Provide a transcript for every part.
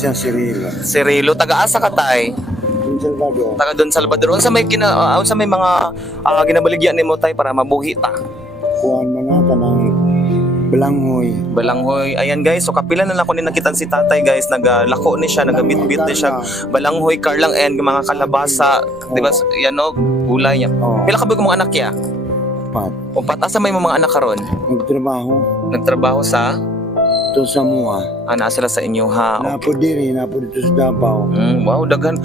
Probinsya Cirilo. Cirilo, taga-asa ka tay? Yung Salvador. Taga Don Salvador. Unsa may unsa may mga ginabaligyan nimo tay para mabuhi ta? Kuhan man nata ng Balanghoy. Balanghoy. Ayan guys, so kapila na lang ko ni nakitan si tatay guys, nagalako ni siya, nagabit-bit ni siya. Balanghoy, karlang and mga kalabasa, di ba? Yan no, gulay niya. Oo. Pila ka ba mga anak ya? Pat. Upat, asa may mga anak karon? Nagtrabaho. Nagtrabaho sa Ito sa Mua. ana sila sa inyo ha. Napo diri, napo dito sa Davao. Wow, daghan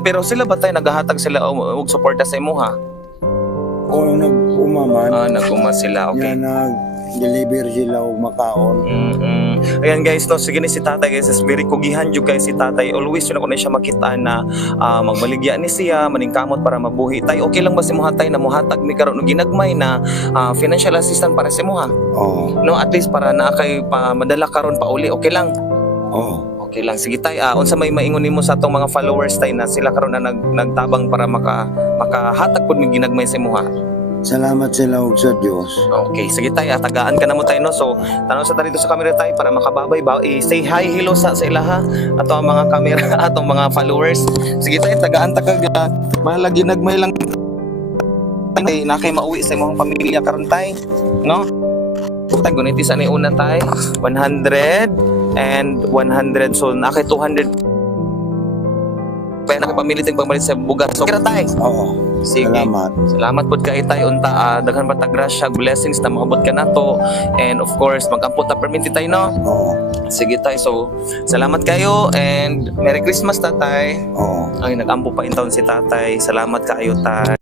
pero sila ba tay nagahatag sila og suporta sa imo ha? O nag-umaman. Naguma sila, okay. Yan nag-deliver sila o makaon. Ayan guys, no, sige ni si tatay guys, is very kugihan jud guys si tatay. Always yun ako na siya makita na magbaligya ni siya, maningkamot para mabuhi. Tay, okay lang ba si mo tay na muhatag mi karon og ginagmay na financial assistance para sa imo ha? Oo. No, at least para na kay madala karon pa uli, okay lang. Oo. Okay lang, sige tay. Unsa may maingon nimo sa atong mga followers tay na sila karon na nagtabang para makahatag pud mi ginagmay sa imo ha? Salamat sila og sa Dios. Okay, sige tay, tagaan ka na mo tay no. So, tanaw sa dito sa camera tay para makababay ba. Say hi, hello sa ila ha. Ato ang mga camera, atong mga followers. Sige tay, tagaan ta kag malagi nagmay lang tay na kay mauwi sa imong pamilya karon tay, no? Tay guniti sa ni una tay 100 and 100, so na kay 200 pa na pamilya tayong pamalit sa bugas. So, kira tay. Oo. Sige. Salamat po kay tay unta daghan pa ta grasya, blessings na maabot ka nato, and of course mag-ampot ta perminti tay no. Oo. Sige tay, so salamat kayo and Merry Christmas tatay. Oo. Ay nag-ampo pa in taon si tatay. Salamat kayo tay.